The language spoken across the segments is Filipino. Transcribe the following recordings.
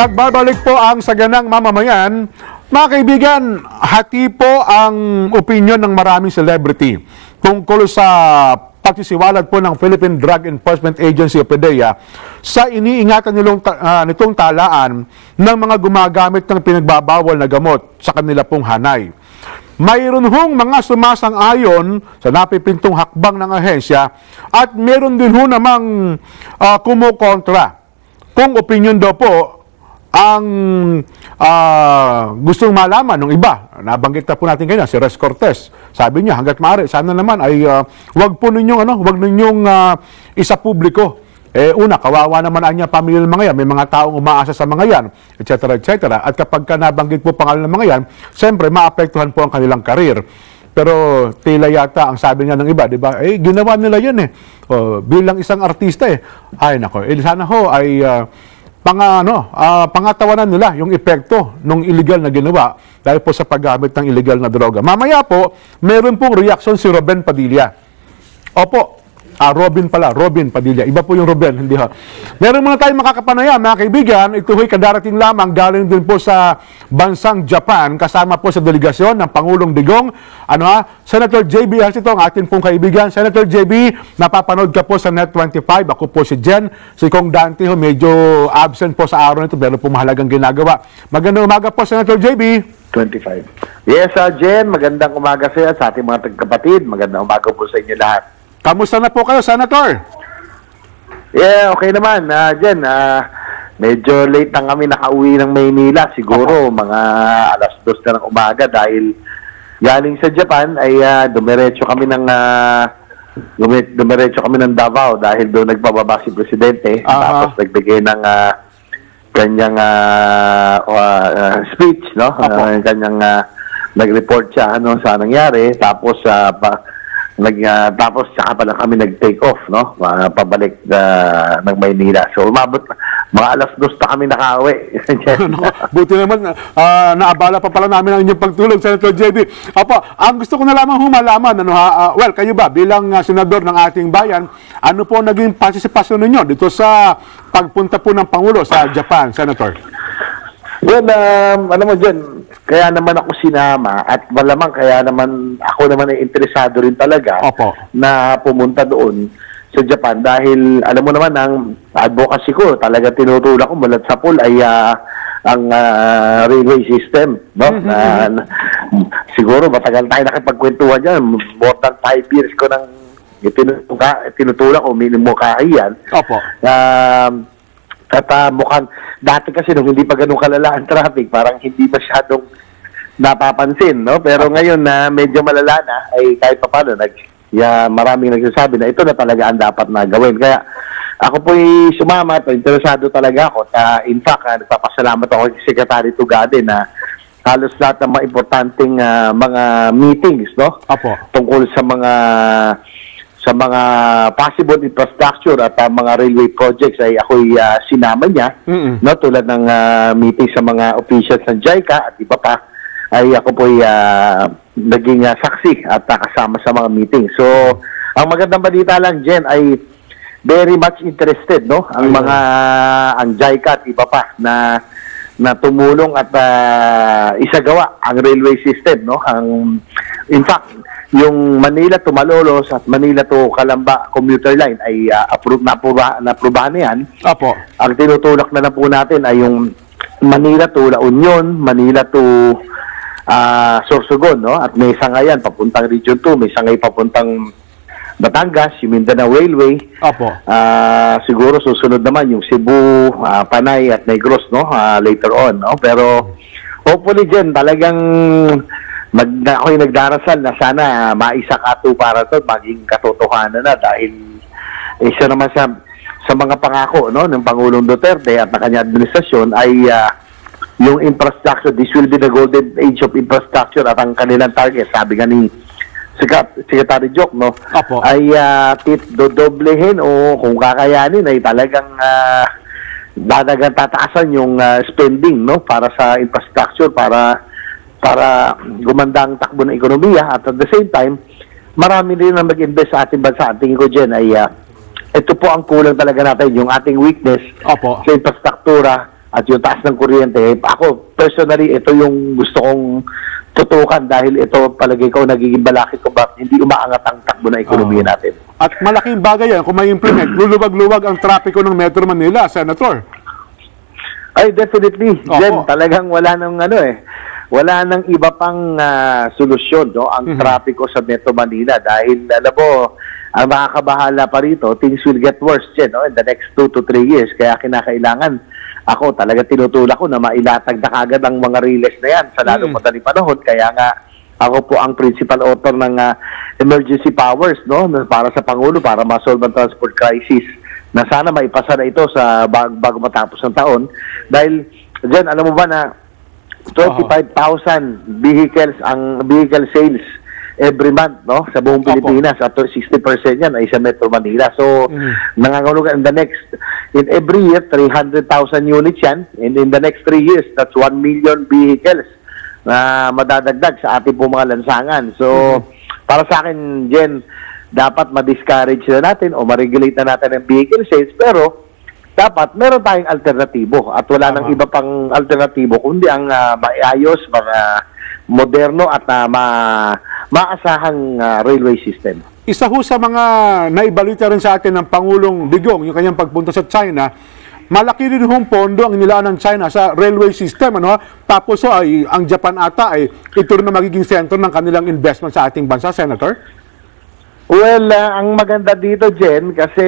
Magbabalik po ang saganang mamamayan. Mga kaibigan, hati po ang opinion ng maraming celebrity tungkol sa pagsisiwalat po ng Philippine Drug Enforcement Agency o PDEA sa iniingatan nitong talaan ng mga gumagamit ng pinagbabawal na gamot sa kanila pong hanay. Mayroon hong mga sumasang-ayon sa napipintong hakbang ng ahensya at meron din ho namang kumukontra. Kung opinion daw po ang gustong malaman ng iba, nabanggit na po natin ganyan, si Res Cortez. Sabi niya, hanggat maaari, sana naman ay wag po ninyong, wag ninyong isa publiko. Una, kawawa naman ang niya pamilya ng mga yan, may mga taong umaasa sa mga yan, etc. etc. At kapag nabanggit po pangalan ng mga yan, siyempre, maapektuhan po ang kanilang karir. Pero tila yata ang sabi nga ng iba, di ba? Ginawa nila yun bilang isang artista Ay nako, sana ho ay pangatawanan nila yung epekto ng illegal na ginawa dahil po sa paggamit ng illegal na droga. Mamaya po, meron pong reaction si Robin Padilla. Opo, Robin Padilla. Iba po yung Robin, hindi ha. Meron muna tayong makakapanaya, mga kaibigan. Ito ho'y kadarating lamang galing din po sa bansang Japan, kasama po sa delegasyon ng Pangulong Digong. Senator JB Ejercito, ang atin pong kaibigan. Senator JB, napapanood ka po sa Net25. Ako po si Jen. Si Kong Dante ho, medyo absent po sa araw nito, pero po mahalagang ginagawa. Magandang umaga po, Senator JB. 25. Yes, Jen. Magandang umaga sa ating mga tagkapatid. Magandang umaga po sa inyo lahat. Kamusta na po kayo, Senator? Yeah, okay naman. Jen, medyo late na kami nakauwi ng Maynila. Siguro mga alas 2 na ng umaga dahil galing sa Japan ay dumiretso kami ng Davao dahil doon nagbababa si Presidente. Tapos nagbigay ng kanyang speech, no? Kanyang nag-report siya sa nangyari. Tapos tapos saka pala kami nag-take off, no? Pabalik ng Maynila. So umabot mga alas 2 na kami nakauwi. Buti naman, naabala pa pala namin ang inyong pagtulog, Senator JB. Apo, ang gusto ko na lamang humalaman, well, kayo ba, bilang senador ng ating bayan, ano po naging partisipasyon ninyo dito sa pagpunta po ng Pangulo sa Japan, Senator? Well, alam mo dyan, kaya naman ako sinama at malamang kaya naman ako naman ay interesado rin talaga na pumunta doon sa Japan dahil alam mo naman ang advocacy ko talaga tinutulak ko mulat sa pool ay ang railway system, no? Siguro matagal tayo nakipagkwentuhan dyan, more than 5 years ko nang tinutulak ko minimum kahiyan. At mukhang dati kasi nung hindi pa ganun kalala ang traffic, parang hindi masyadong napapansin, no? Pero ngayon na medyo malala na, ay kahit pa paano, maraming nagsasabi na ito na talaga ang dapat na gawin. Kaya ako po'y sumama at interesado talaga ako. In fact, nagpapasalamat ako kay Secretary Tugade na halos lahat ng mga importanteng mga meetings, no? Tungkol sa mga possible infrastructure at mga railway projects ay ako'y sinama niya, no, tulad ng meeting sa mga officials ng JICA at iba pa, ay ako po'y naging saksi at kasama sa mga meeting. So, ang magandang balita lang, Jen, ay very much interested, no, ang JICA at iba pa na tumulong at isagawa ang railway system, no. In fact, yung Manila to Malolos at Manila to Calamba commuter line ay na-aprobahan na yan. Ang tinutulak na po natin ay yung Manila to La Union, Manila to Sorsogon, no? At may sangayan papuntang Region 2, may sangay papuntang Batangas, yung Mindanao Railway. Siguro susunod naman yung Cebu, Panay at Negros, no? Later on, no? Pero hopefully dyan talagang ako'y nagdarasal na sana maisakato para to maging katotohanan na dahil isa naman sa mga pangako, no, ng Pangulong Duterte at ng kanyang administrasyon ay yung infrastructure. This will be the golden age of infrastructure at ang kanilang target, sabi nga ni Secretary Joke, no, ay dodoblehin o kung kakayanin ay talagang dadagang tataasan yung spending, no, para sa infrastructure para gumanda ang takbo ng ekonomiya at the same time, marami rin na mag-invest sa ating bansa. Ang tingin ko dyan ay ito po ang kulang talaga natin, yung ating weakness sa infrastruktura at yung taas ng kuryente, ako personally, ito yung gusto kong tutukan dahil ito palagay ko nagiging balakid ko bakit hindi umaangat ang takbo ng ekonomiya natin. At malaking bagay yan kung may implement, luluwag-luwag ang trapiko ng Metro Manila, Senator. Ay, definitely. Opo. Jen, talagang wala nang wala nang iba pang solusyon, no, ang trapiko sa Metro Manila dahil alam mo, ang makakabahala pa rito, things will get worse, Jen, no, in the next 2 to 3 years. Kaya kinakailangan ako talaga tinutulak ko na mailatag na kagad ang mga release na yan sa lalong madaling panahon. Kaya nga, ako po ang principal author ng emergency powers, no, para sa Pangulo, para ma-solve ang transport crisis na sana maipasa na ito sa bago matapos ng taon. Dahil, Jen, alam mo ba na 25,000 vehicles ang vehicle sales every month, no, sa buong Pilipinas, at 60% yan ay sa Metro Manila. So, nangangahulugan in every year, 300,000 units yan, and in the next 3 years, that's 1 million vehicles na madadagdag sa ating pong mga lansangan. So, para sa akin, Jen, dapat ma-discourage na natin o ma-regulate na natin ang vehicle sales, pero dapat meron tayong alternatibo at wala nang iba pang alternatibo kundi ang maayos, mga moderno at maasahang railway system. Isa ho sa mga naibalita rin sa atin ng Pangulong Digong, yung kanyang pagpunta sa China, malaki rin hong pondo ang nilaan ng China sa railway system. Ano? Tapos ay ang Japan ata ay ito rin na magiging sentro ng kanilang investment sa ating bansa, Senator? Well, ang maganda dito, Jen, kasi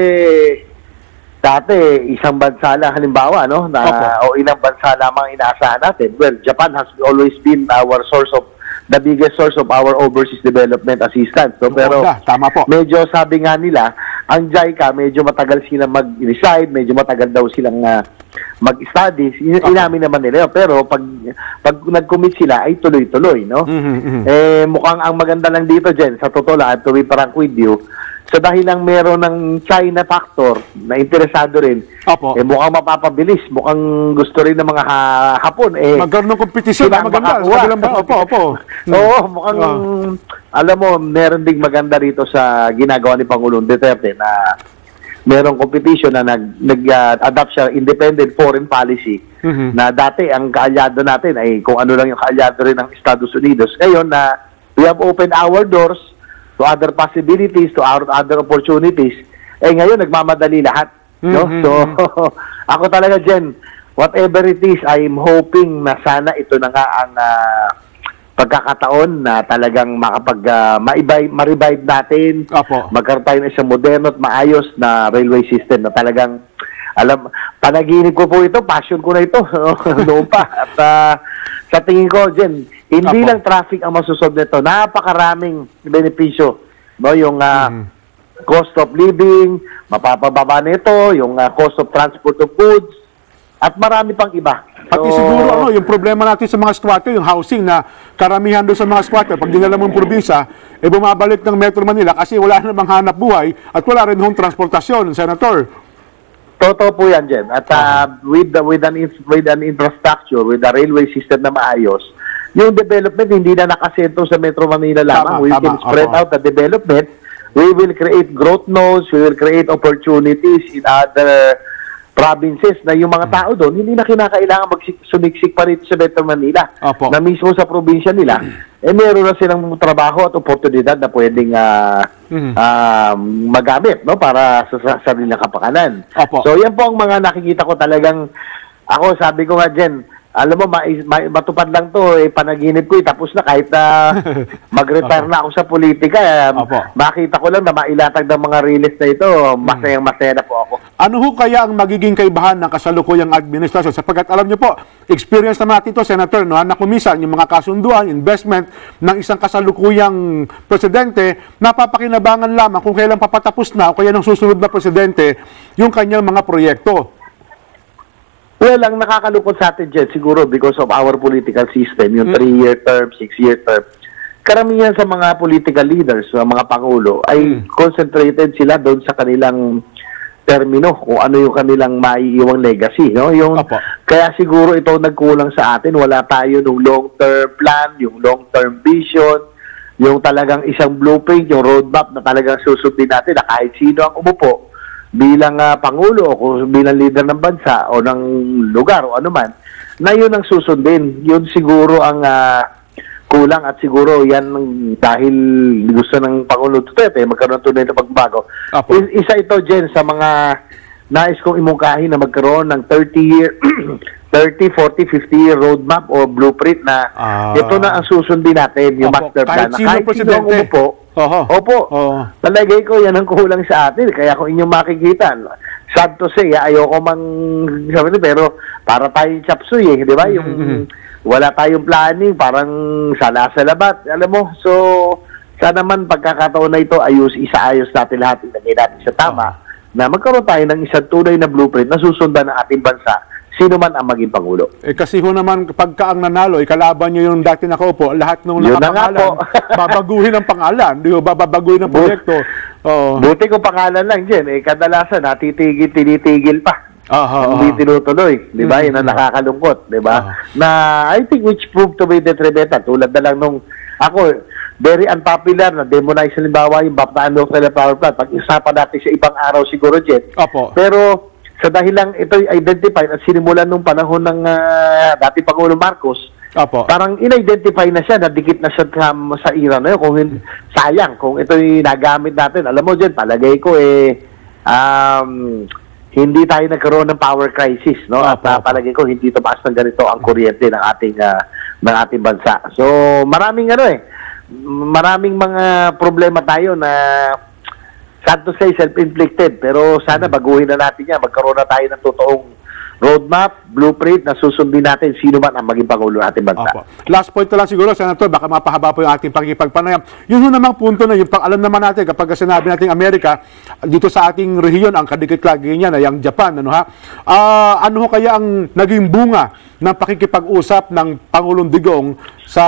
dati isang bansa lang halimbawa, no, o ilang bansa lamang inaasahan natin. Well, Japan has always been the biggest source of our overseas development assistance. So, pero tama po. Medyo sabi nga nila, ang JICA medyo matagal silang mag-reside, medyo matagal daw silang mag-studies. Inamin naman nila yun. Pero pag nag-commit sila ay tuloy-tuloy, no? Mukhang ang maganda lang dito, Jen, sa totoo lang, at to be frank with you, so dahil lang meron ng China factor na interesado rin, mukhang mapapabilis, mukhang gusto rin ng mga Hapon. Magkaroon ng kompetisyon na maganda. Oo, mukhang, alam mo, meron ding maganda rito sa ginagawa ni Pangulong Duterte na merong competition na nag-adapt siya independent foreign policy na dati ang kaalyado natin ay kung ano lang yung kaalyado rin ng Estados Unidos. Ngayon na we have opened our doors to other possibilities, to other opportunities, ngayon nagmamadali lahat. No? So, ako talaga, Jen, whatever it is, I'm hoping na sana ito na nga ang pagkakataon na talagang ma-revive natin, magkaroon tayo ng isang moderno at maayos na railway system na talagang, panaginip ko po ito, passion ko na ito, noon pa. At sa tingin ko, Jen, hindi lang traffic ang masusolve nito. Napakaraming benepisyo. No? Yung cost of living, mapapababa nito, yung cost of transport of goods, at marami pang iba. Pati siguro yung problema natin sa mga squatter, yung housing na karamihan doon sa mga squatter, pag dinala mong probinsya, bumabalik ng Metro Manila kasi wala namang hanap buhay at wala rin hong transportasyon, Senator. Totoo po yan, Jen. At with an infrastructure, with a railway system na maayos, yung development hindi na nakasentro sa Metro Manila lamang. We can spread out the development. We will create growth nodes. We will create opportunities in other provinces na yung mga tao doon hindi na kinakailangan magsumiksik pa rito sa Metro Manila. Na mismo sa probinsya nila, meron na silang trabaho at oportunidad na pwedeng magamit, no, para sa sariling kapakanan. So yan po ang mga nakikita ko talagang, ako sabi ko nga, Jen, alam mo, matupad lang to, panaginip ko, tapos na kahit na mag-retire na ako sa politika, makita ko lang na mailatag ng mga release na ito, masayang-masaya na po ako. Ano ho kaya ang magiging kaibahan ng kasalukuyang administrasyon? Sapagkat alam niyo po, experience naman natin ito, Senator, no, na kumisan yung mga kasunduan, investment ng isang kasalukuyang presidente, napapakinabangan lamang kung kailan papatapos na o kaya ng susunod na presidente yung kanyang mga proyekto. Well, ang nakakalungkot sa atin, Jen, siguro because of our political system, yung 3-year term, 6-year term, karamihan sa mga political leaders, sa mga pangulo, ay concentrated sila doon sa kanilang termino, kung ano yung kanilang maiiwang legacy. No? Kaya siguro ito nagkulang sa atin, wala tayo ng long-term plan, yung long-term vision, yung talagang isang blueprint, yung roadmap na talagang susundin natin na kahit sino ang umupo, bilang Pangulo o kung bilang leader ng bansa o ng lugar o anuman, na yun ang susundin. Yun siguro ang kulang at siguro yan dahil gusto ng Pangulo Duterte magkaroon ng tunay na pagbabago. Apo. Isa ito, Jen, sa mga nais kong imungkahi na magkaroon ng 30-year 30, 40, 50-year roadmap o blueprint na ito na ang susundin natin, yung Opo, master plan. kahit sino presidente. Ang umupo, opo, talagay ko yan ang kulang sa atin. Kaya kung inyong makikita, sad to say, ayoko sabi niyo, pero para tayong chapsuy di ba? Yung wala tayong planning, parang sala-salabat, alam mo. So, sana man pagkakataon na ito, isaayos natin lahat, ilagay natin sa tama, na magkaroon tayo ng isang tunay na blueprint na susundan ng ating bansa, sino man ang maging Pangulo. Kasi ho naman, pagka ang nanalo, kalaban nyo yung dati nakaupo, lahat ng Yun na nga nakapangalan, babaguhin ang pangalan, di ba? Babaguhin ang proyekto. Buti ko pangalan lang dyan, kadalasan, tinitigil pa. Hindi tinutuloy, di ba? Yun ang nakakalungkot, di ba? Na I think which proved to be detrimental. Tulad na lang nung ako, very unpopular na demonize halimbawa yung Baptaan Nuclear Power Plant. Pag-isapan natin sa ibang araw siguro, Jet. Pero sa dahilang ito'y identified at sinimulan nung panahon ng dati Pangulo Marcos, parang in-identify na siya, nadikit na siya sa era na yun. Kung sayang, kung ito'y nagamit natin, alam mo dyan, palagay ko hindi tayo nagkaroon ng power crisis, no? At palagay ko, hindi tumaas ng ganito ang kuryente ng ating bansa. So, maraming maraming mga problema tayo na sad to say, self-inflicted. Pero sana baguhin na natin yan. Magkaroon na tayo ng totoong roadmap, blueprint na susundin natin sino man ang maging Pangulo ng ating bansa. Last point na lang siguro, Senator, baka mapahaba po yung ating pagkipagpanayam. Yun namang punto na, yung alam naman natin, kapag sinabi natin Amerika, dito sa ating rehiyon, ang kadikit-lagi niya na yung Japan, ano kaya ang naging bunga ng pakikipag-usap ng Pangulong Digong sa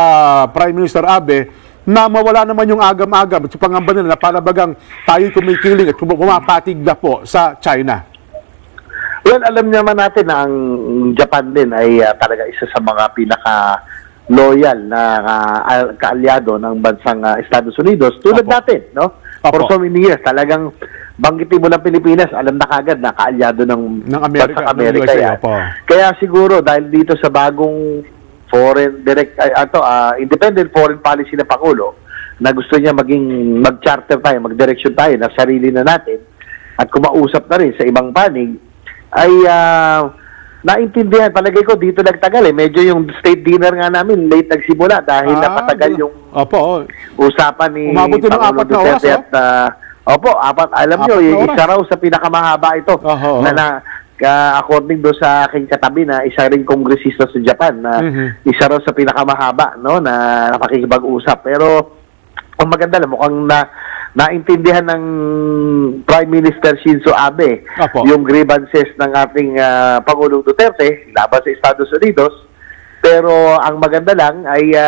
Prime Minister Abe na mawala naman yung agam-agam at pangamba nila na parabagang tayo'y kumikiling at pumapatig na po sa China? Well, alam naman natin na ang Japan din ay talaga isa sa mga pinaka-loyal na kaalyado ng bansang Estados Unidos. Tulad natin, no? For so many years, talagang banggitin mo ng Pilipinas, alam na kagad na kaalyado ng Amerika. Amerika yan. Kaya siguro, dahil dito sa bagong independent foreign policy ng Pangulo na gusto niya mag-charter tayo, mag-direction tayo na sarili na natin at kumausap na rin sa ibang panig, ay naintindihan. Palagay ko dito nagtagal medyo yung state dinner nga namin late nagsimula dahil napatagal yung usapan ni Pangulong Duterte at alam nyo, isa raw sa pinakamahaba ito according do sa aking katabi na isa ring kongresista sa Japan na isa raw sa pinakamahaba na nakikipag-usap. Pero ang maganda lang, mukhang naintindihan ng Prime Minister Shinzo Abe yung grievances ng ating Pangulong Duterte laban sa Estados Unidos. Pero ang maganda lang ay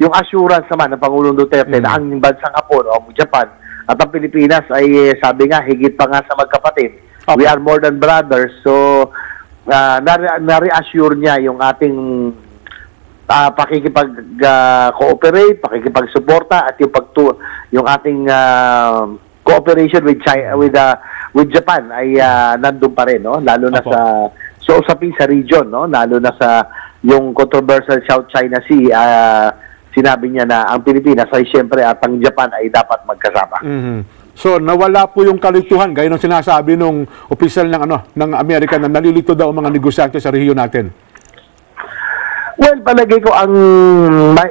yung assurance naman ng Pangulong Duterte na ang bansang Hapon o ang Japan at ang Pilipinas ay sabi nga higit pa nga sa magkapatid. We are more than brothers. So, na-reassure niya yung ating pakikipag-cooperate, pakikipag-suporta at yung ating cooperation with Japan ay nandun pa rin, no? Lalo na sa usapin sa region, no? Lalo na sa yung controversial South China Sea, sinabi niya na ang Pilipinas ay siyempre at ang Japan ay dapat magkasama. So, nawala po yung kalituhan, gaya ng sinasabi nung opisyal ng Amerika na nalilito daw ang mga negosyante sa rehiyon natin. Well, palagay ko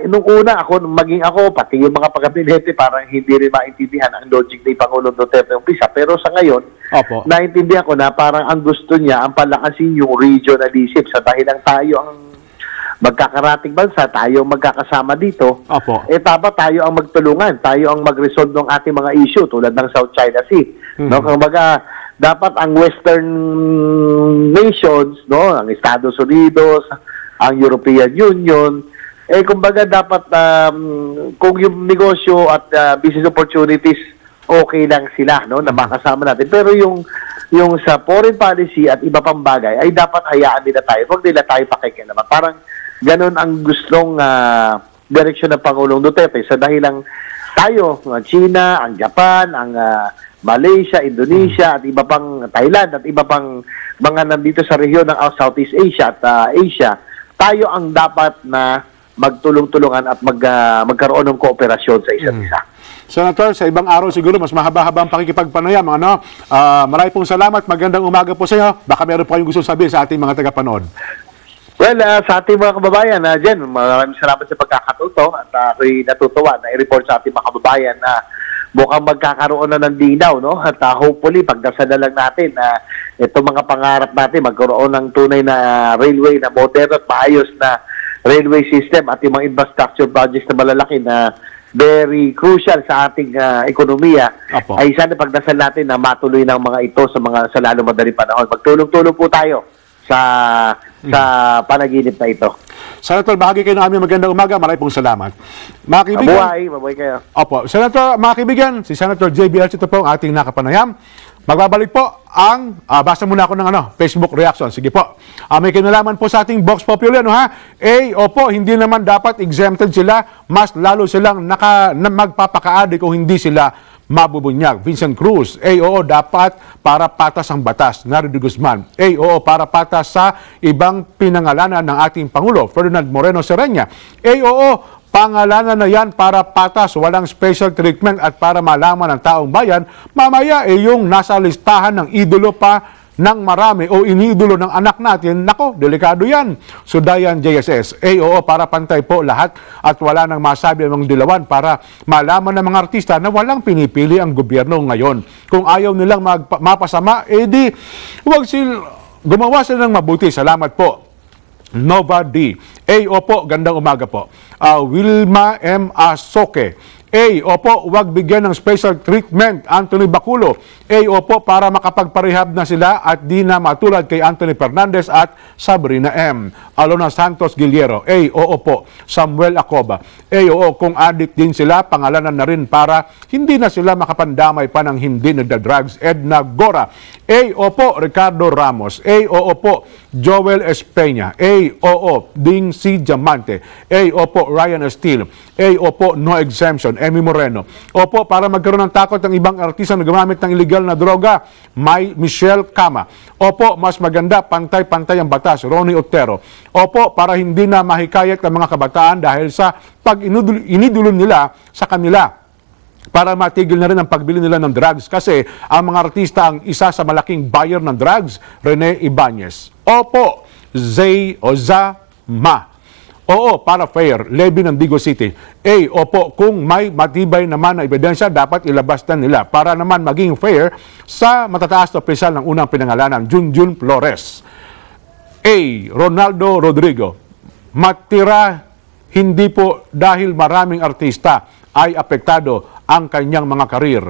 nung una maging ako, pati yung mga pagkabinete, parang hindi rin maintindihan ang logic ni Pangulong Duterte umpisa. Pero sa ngayon, naintindihan ko na parang ang gusto niya, ang palakasin yung regionalism sa dahilang tayo ang magkakarating bansa, tayo magkakasama dito, dapat tayo ang magtulungan, tayo ang mag-resolve ng ating mga issue tulad ng South China Sea. No? Kumbaga, dapat ang Western nations, no, ang Estados Unidos, ang European Union, kumbaga dapat kung yung negosyo at business opportunities, okay lang sila, no, na makasama natin. Pero yung sa foreign policy at iba pang bagay, ay dapat hayaan nila tayo. Huwag nila tayo pakikialaman. Parang ganun ang gustong direksyon ng Pangulong Duterte sa dahilang tayo, ang China, ang Japan, ang Malaysia, Indonesia, at iba pang Thailand, at iba pang mga nandito sa rehiyon ng Southeast Asia at Asia, tayo ang dapat na magtulong-tulungan at magkaroon ng kooperasyon sa isa't isa. Senator, sa ibang araw siguro, mas mahaba-haba ang pakikipagpanayam. Marami pong salamat. Magandang umaga po sa inyo. Baka meron po kayong gusto sabihin sa ating mga tagapanood. Well, sa ating mga kababayan, Jen, maraming salamat sa pagkakatuto at ako'y natutuwa na i-report sa ating mga kababayan na mukhang magkakaroon na ng dinaw, no? At hopefully, pagdasal na lang natin na itong mga pangarap natin, magkaroon ng tunay na railway na moderno at maayos na railway system at yung mga infrastructure projects na malalaki na very crucial sa ating ekonomiya. Apo. Ay sana pagdasal natin na matuloy ng mga ito sa lalo madaling panahon. Magtulong-tulong po tayo sa panaginip na ito. Senator, bahagi kayo ng aming magandang umaga. Maraming pong salamat. Mga kaibigan, Mabuhay kayo. Opo, Senator, mga kaibigan, si Senator JBL, ito po ang ating nakapanayam. Magbabalik po ang, basa muna ako ng Facebook reaction. Sige po. May kinalaman po sa ating Vox Populi, opo, hindi naman dapat exempted sila. Mas lalo silang magpapakaadi kung hindi sila mabubunyag. Vincent Cruz, oo, dapat para patas ang batas. Nardo Guzman, oo, para patas sa ibang pinangalanan ng ating Pangulo. Ferdinand Moreno Serena, oo, pangalanan na yan para patas, walang special treatment at para malaman ng taong bayan, mamaya yung nasa listahan ng idolo pa ng marami o iniidolo ng anak natin, nako, delikado yan. Sudayan JSS, oo, para pantay po lahat at wala nang masabi ang dilawan para malaman ng mga artista na walang pinipili ang gobyerno ngayon. Kung ayaw nilang mapasama, di huwag gumawa sila ng mabuti. Salamat po. Nova D. Opo, gandang umaga po. Wilma M. Asoke. Opo, huwag bigyan ng special treatment. Anthony Baculo. Opo, para makapagparehab na sila at di na matulad kay Anthony Fernandez at Sabrina M. Alona Santos Giliero. Oo po. Samuel Acoba. Oo, kung addict din sila, pangalanan na rin para hindi na sila makapandamay pa ng hindi nagda-drugs. Edna Gora. Opo, Ricardo Ramos. Oo po, Joel Espeña. Oo, Ding C. Diamante. Opo, Ryan Steele. Opo, no exemption. Emmy Moreno. Opo, para magkaroon ng takot ng ibang artista na gumamit ng illegal na droga. Michelle Kama. Opo, mas maganda, pantay-pantay ang batas. Ronnie Otero. Opo, para hindi na mahikayat ang mga kabataan dahil sa pag inidulon nila sa kanila, para matigil na rin ang pagbili nila ng drugs kasi ang mga artista ang isa sa malaking buyer ng drugs. Rene Ibanez. Opo, Zama. Oo, para fair. Levy ng Digo City. Opo, kung may matibay naman na ebidensya, dapat ilabas na nila para naman maging fair sa matataas na opisyal ng unang pinangalanan. Junjun Flores. Ronaldo Rodrigo. Matira, hindi po dahil maraming artista ay apektado ang kanyang mga karir.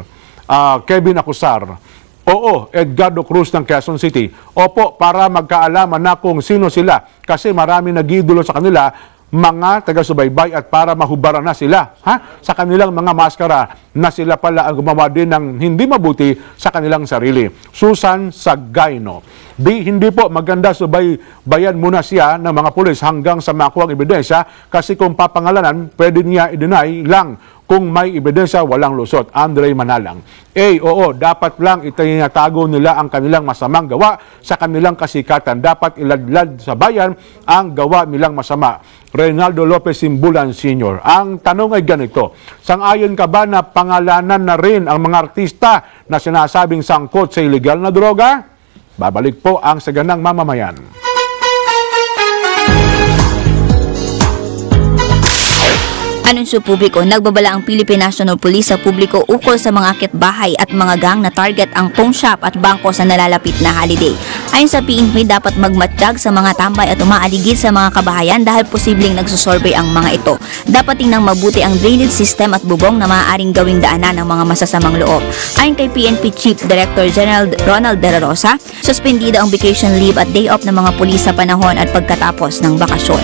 Kevin Acusar. Oo, Edgardo Cruz ng Quezon City. Opo, para magkaalaman na kung sino sila kasi marami nag-idolo sa kanila, mga taga-subaybay at para mahubaran na sila sa kanilang mga maskara na sila pala ang gumawa din ng hindi mabuti sa kanilang sarili. Susan Sagayno. Hindi po maganda subaybayan muna siya ng mga pulis hanggang sa makuha ang ebidensya kasi kung papangalanan, pwede niya i-deny lang. Kung may ebidensya, walang lusot. Andre Manalang. Oo, dapat lang itinatago nila ang kanilang masamang gawa sa kanilang kasikatan. Dapat iladlad sa bayan ang gawa nilang masama. Reynaldo Lopez Simbulan Sr. Ang tanong ay ganito, sang-ayon ka ba na pangalanan na rin ang mga artista na sinasabing sangkot sa illegal na droga? Babalik po ang Saganang Mamamayan. Anunsyo publiko, nagbabala ang Philippine National Police sa publiko ukol sa mga akit-bahay at mga gang na target ang pawn shop at bangko sa nalalapit na holiday. Ayon sa PNP, dapat magmatsyag sa mga tambay at umaaligid sa mga kabahayan dahil posibleng nagsusurvey ang mga ito. Dapat tingnan mabuti ang drainage system at bubong na maaaring gawing daanan ng mga masasamang loob. Ayon kay PNP Chief Director General Ronald De La Rosa, suspendida ang vacation leave at day off ng mga pulis sa panahon at pagkatapos ng bakasyon.